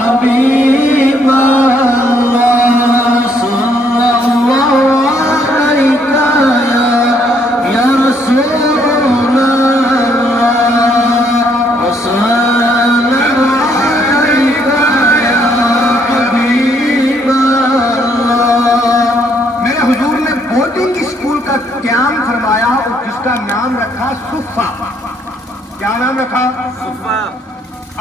حبیب اللہ صلی اللہ علیہ یا رسول اللہ صلی علیہ یا حبیب اللہ۔ میرے حضور نے بورڈنگ اسکول کا قیام فرمایا اور جس کا نام رکھا صفہ۔ کیا نام رکھا؟ صفہ۔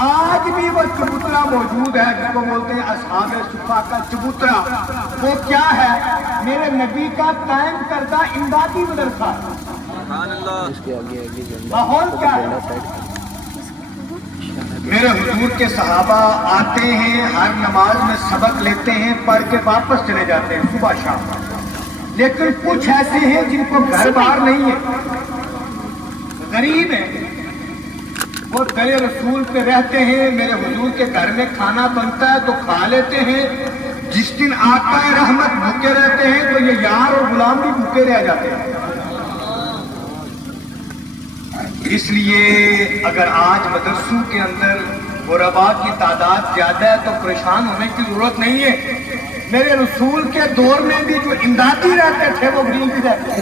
آج بھی وہ چبوترا موجود ہے جس کو بولتے ہیں اصحاب صفہ کا چبوترا۔ وہ کیا ہے؟ میرے نبی کا قائم کردہ امدادی مدرسہ۔ سبحان اللہ۔ ماحول کیا ہے؟ میرے حضور کے صحابہ آتے ہیں، ہر نماز میں سبق لیتے ہیں، پڑھ کے واپس چلے جاتے ہیں صبح شام۔ لیکن کچھ ایسے ہیں جن کو گھر بار نہیں ہے، غریب ہیں، وہ در رسول پہ رہتے ہیں۔ میرے حضور کے گھر میں کھانا بنتا ہے تو کھا لیتے ہیں۔ جس دن آقا رحمت بھوکے رہتے ہیں تو یہ یار اور غلام بھی بھوکے رہ جاتے ہیں۔ اس لیے اگر آج مدرسوں کے اندر غرباء کی تعداد زیادہ ہے تو پریشان ہونے کی ضرورت نہیں ہے۔ میرے رسول کے دور میں بھی جو امدادی رہتے تھے وہ غریب بھی رہتے تھے،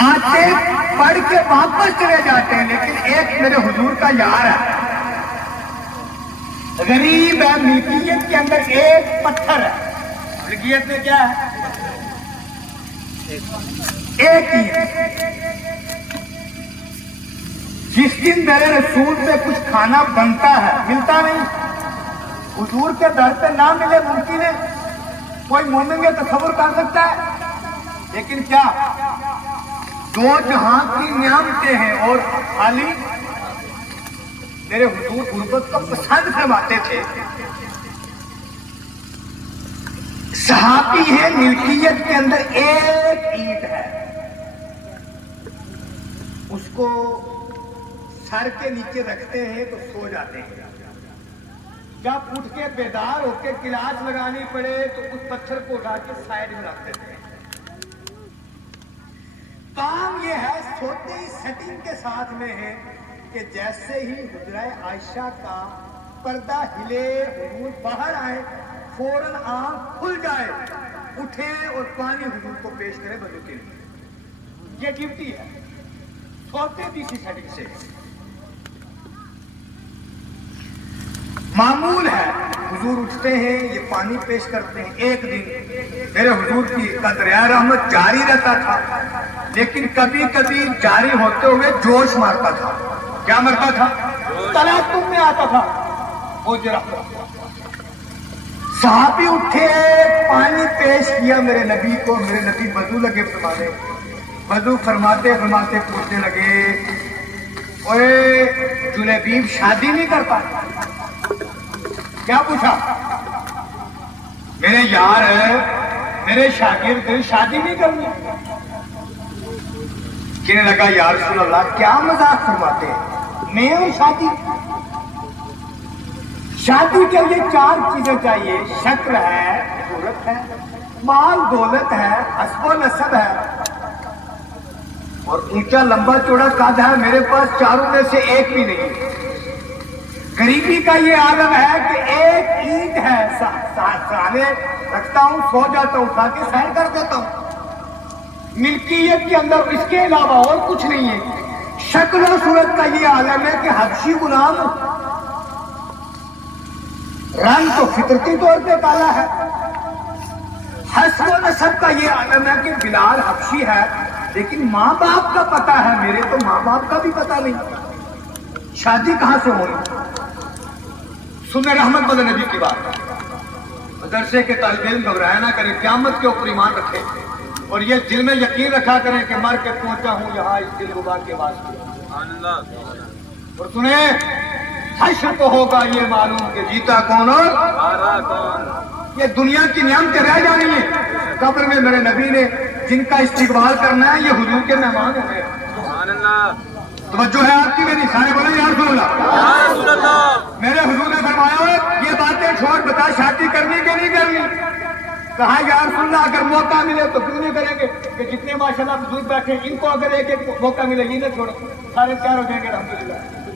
آتے پڑھ کے واپس چلے جاتے ہیں۔ لیکن ایک میرے حضور کا یار ہے، غریب ہے، ملکیت کے اندر ایک پتھر ہے۔ ملکیت میں کیا ہے؟ ایک ہی ہے۔ جس دن میرے رسول سے کچھ کھانا بنتا ہے، ملتا نہیں، حضور کے در پہ نہ ملے ممکن ہے، کوئی مومن یہ تصور کر سکتا ہے؟ لیکن کیا دو جہاں کی نعمتیں ہیں اور خالی میرے حضور غربت کو پسند فرماتے تھے۔ صحابی ہے، ملکیت کے اندر ایک اینٹ ہے، اس کو سر کے نیچے رکھتے ہیں تو سو جاتے ہیں۔ جب اٹھ کے بیدار ہو کے کلاس لگانی پڑے تو اس پتھر کو اٹھا کے سائڈ میں رکھ دیتے ہیں۔ کام یہ ہے، سوتے ہی سیٹنگ کے ساتھ میں ہے کہ جیسے ہی حجرہ عائشہ کا پردہ ہلے، حضور باہر آئے، فوراً آنکھ کھل جائے، اٹھے اور پانی حضور کو پیش کرے وضو کے لیے۔ یہ ڈیوٹی ہے، سوتے بھی اسی سیٹنگ سے۔ معمول ہے، حضور اٹھتے ہیں، یہ پانی پیش کرتے ہیں۔ ایک دن میرے حضور کی قطرہ رحمت جاری رہتا تھا، لیکن کبھی کبھی جاری ہوتے ہوئے جوش مارتا تھا۔ کیا مرتا تھا؟ تلاطم میں آتا تھا وہ جرا۔ صحابی اٹھے، پانی پیش کیا میرے نبی کو، میرے نبی وضو لگے فرمانے، وضو فرماتے فرماتے پوچھنے لگے، اوے جلیبیب شادی نہیں کرتا؟ کیا پوچھا؟ میرے یار ہے، میرے شاگرد شادی نہیں کرنی؟ کہنے لگا یا رسول اللہ کیا مذاق فرماتے ہیں، میں ہوں شادی؟ شادی کے لیے چار چیزیں چاہیے، شکل ہے، صورت ہے، مال دولت ہے، حسب و نسب ہے، اور اونچا لمبا چوڑا قد ہے۔ میرے پاس چاروں میں سے ایک بھی نہیں۔ غریبی کا یہ عالم ہے کہ ایک اینٹ ہے، سہانے رکھتا ہوں، سو جاتا ہوں، کھا کے سیر کر دیتا ہوں۔ ملکیت کے اندر اس کے علاوہ اور کچھ نہیں ہے۔ شکل و صورت کا یہ عالم ہے کہ حبشی غلام، رنگ تو فطرتی طور پہ کالا ہے۔ حسب و نسب کا یہ عالم ہے کہ بلال حبشی ہے، لیکن ماں باپ کا پتہ ہے، میرے تو ماں باپ کا بھی پتہ نہیں، شادی کہاں سے ہونی؟ سنیں رحمت بد نبی کی بات، مدرسے کے طالب علم گھبرایا نہ کریں، قیامت کے اوپر ایمان رکھیں اور یہ دل میں یقین رکھا کریں کہ مر کے پہنچا ہوں یہاں اس دل ربا کے واسطے۔ اور سنیں، حشر کو ہوگا یہ معلوم کہ جیتا کون اور ہارا کون۔ یہ دنیا کی نعمتیں رہ جانی ہیں، قبر میں میرے نبی نے جن کا استقبال کرنا ہے یہ حضور کے مہمان ہوں گے۔ توجہ ہے آپ کی میری؟ سارے بولیں یا رسول اللہ۔ میرے حضور نے فرمایا یہ باتیں چھوڑ، بتا شادی کرنی کہ نہیں کرنی؟ کہا یا رسول اللہ اگر موقع ملے تو کیوں نہیں کریں گے، کہ جتنے ماشاءاللہ بزرگ بیٹھے ان کو اگر ایک ایک موقع ملے یہ نہ چھوڑو، سارے تیار ہو جائیں گے الحمدللہ۔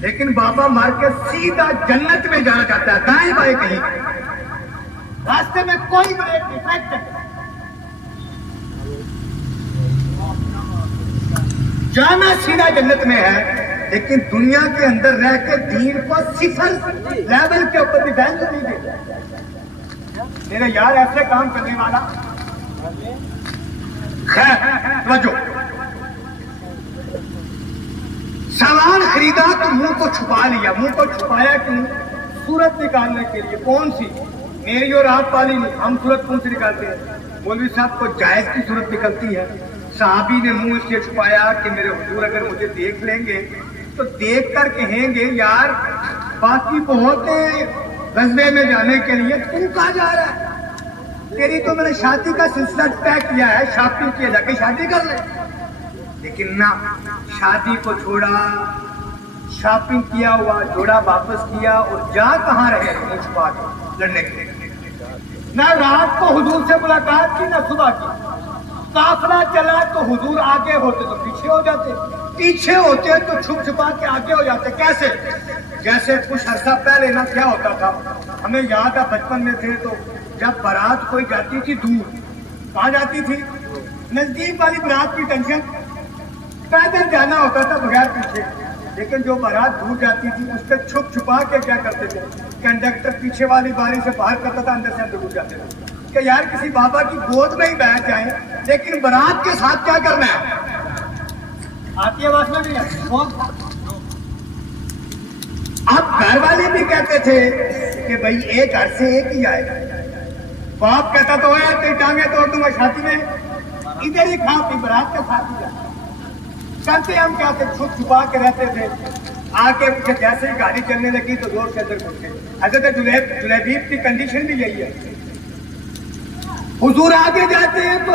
لیکن بابا مر کے سیدھا جنت میں جانا چاہتا ہے، دائیں بائیں کہیں راستے میں کوئی بریک نہیں، جانا سیدھا جنت میں ہے، لیکن دنیا کے اندر رہ کے دین کو صفر لیول کے اوپر بھی بہن نہیں دیتا۔ میرے یار ایسے کام کرنے والا خیر توجہ، سامان خریدا تو منہ کو چھپا لیا، منہ کو چھپایا کیوں؟ صورت نکالنے کے لیے۔ کون سی؟ میری اور آپ والی نہیں، ہم صورت کون سی نکالتے ہیں؟ مولوی صاحب کو جائز کی صورت نکلتی ہے۔ صحابی نے منہ اس لیے چھپایا کہ میرے حضور اگر مجھے دیکھ لیں گے تو دیکھ کر کہیں گے یار باقی بہت غزوے میں جانے کے لیے تم کہاں جا رہا ہے؟ تیری تو میں نے شادی کا سلسلہ طے کیا ہے، شاپنگ کیا، جا کے شادی کر لیں۔ لیکن نہ، شادی کو چھوڑا، شاپنگ کیا ہوا جوڑا واپس کیا اور جا کہاں رہے منہ چھپا کے لڑنے کے لیے۔ نہ رات کو حضور سے ملاقات کی، نہ صبح کی۔ قافلہ چلا تو حضور آگے ہوتے تو پیچھے ہو جاتے، پیچھے ہوتے تو چھپ چھپا کے آگے ہو جاتے۔ کیسے؟ جیسے کچھ عرصہ پہلے نا کیا ہوتا تھا، ہمیں یاد ہے بچپن میں تھے تو جب بارات کوئی جاتی تھی دور، کہاں جاتی تھی؟ نزدیک والی بارات کی ٹینشن، پیدل جانا ہوتا تھا بغیر پیچھے، لیکن جو بارات دور جاتی تھی اس پہ چھپ چھپا کے کیا کرتے تھے، کنڈکٹر پیچھے والی باری سے باہر کرتا تھا، اندر سے اندر گھس جاتے تھے کہ یار کسی بابا کی گود میں ہی بیٹھ جائیں، لیکن بارات کے ساتھ کیا کرنا ہے؟ آتی آواز میں نہیں ہے۔ اب گھر والے بھی کہتے تھے کہ بھائی ایک گھر سے ایک ہی آئے گا، باپ کہتا تو ہے تیری ٹانگیں توڑ دوں گا شادی میں، ادھر ہی کھا پی بارات کے ساتھ ہی جائے۔ کرتے ہم کیا تھے، چھپ چھپا کے رہتے تھے، آگے پیچھے جیسے ہی گاڑی چلنے لگی تو زور سے اندر گھس گئے۔ حضرت جلیبیب کی کنڈیشن بھی یہی ہے، حضور آگے جاتے ہیں تو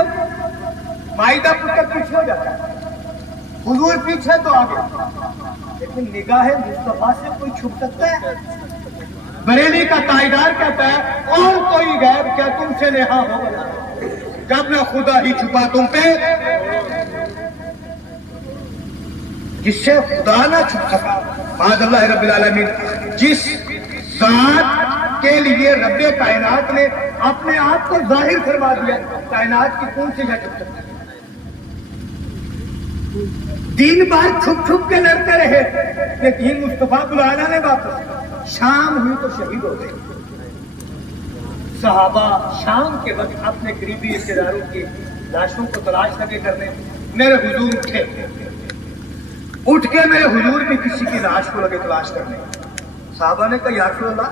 مائدہ پتر پیچھے ہو جاتا ہے، حضور پیچھے تو آگے، لیکن نگاہ مصطفیٰ سے کوئی چھپ سکتا ہے؟ بریلی کا تائیدار کہتا ہے اور کوئی غیب کیا تم سے نہا ہو جب نہ خدا ہی چھپا تم پہ، جس سے خدا نہ چھپ سکا معاذ اللہ رب العالمین، جس ذات کے لیے رب کائنات نے اپنے آپ کو ظاہر فرما دیا، کائنات کی کون سی جگہ چھپ سکتا ہے؟ دن بھر چھپ چھپ کے لڑتے رہے، لیکن مصطفیٰ بلانا نے واپس، شام ہوئی تو شہید ہو گئے۔ صحابہ شام کے وقت اپنے قریبی رشتے داروں کی لاشوں کو تلاش لگے کرنے، میرے حضور اٹھ کے میرے حضور بھی کسی کی لاش کو لگے تلاش کرنے۔ صحابہ نے کہا یا رسول اللہ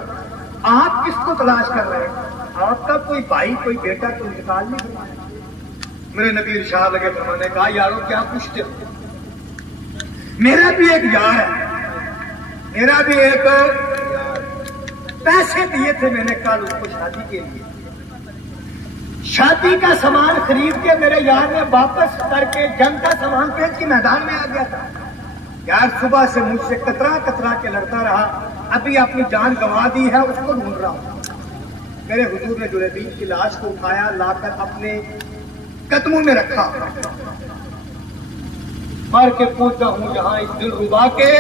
آپ کس کو تلاش کر رہے ہیں؟ آپ کا کوئی بھائی کوئی بیٹا تو انتقال نہیں ہوا ہے؟ میرے نبی ارشاد لگے فرمانے کہا یارو کیا پوچھتے ہو، میرا بھی ایک یار ہے، میرا بھی ایک پیسے دیے تھے میں نے کل اس کو شادی کے لیے، شادی کا سامان خرید کے میرے یار نے واپس کر کے جنگ کا سامان پیش کے میدان میں آ گیا تھا، یار صبح سے مجھ سے کترا کترا کے لڑتا رہا، ابھی اپنی جان گنوا دی ہے، اس کو ڈھونڈ رہا ہوں۔ میرے حضور نے جلیبیب کی لاش کو اٹھایا، لا کر اپنے قدموں میں رکھا، مر کے پوچھتا ہوں جہاں اس دل ربا کے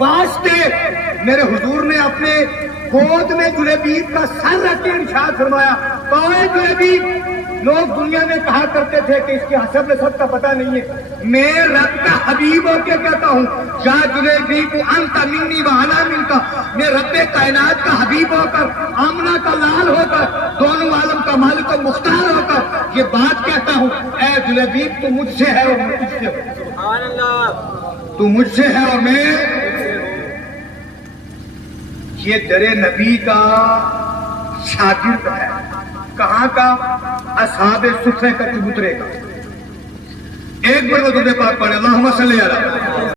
واسطے، میرے حضور نے اپنے گود میں جلیبیب کا سر رکھ کے ارشاد فرمایا اے جلیبیب، لوگ دنیا میں کہا کرتے تھے کہ اس کے حسب نسب کا پتہ نہیں ہے، میں رب کا حبیب ہو کے کہتا ہوں یا جلیبیب انت منی و انا منکا، میں رب کائنات کا حبیب ہو کر، آمنہ کا لال ہو کر، دونوں عالم کا مالک و مختار ہو کر یہ بات کہتا ہوں اے جلیبیب تو مجھ سے ہے اور میں تجھ سے ہوں، تو مجھ سے ہے اور میں، یہ در نبی کا شاگرد ہے، کہاں کا؟ اصحاب صفے کا چبوترے کا۔ ایک بار وہ درود پاک پڑھے اللہم صلی علی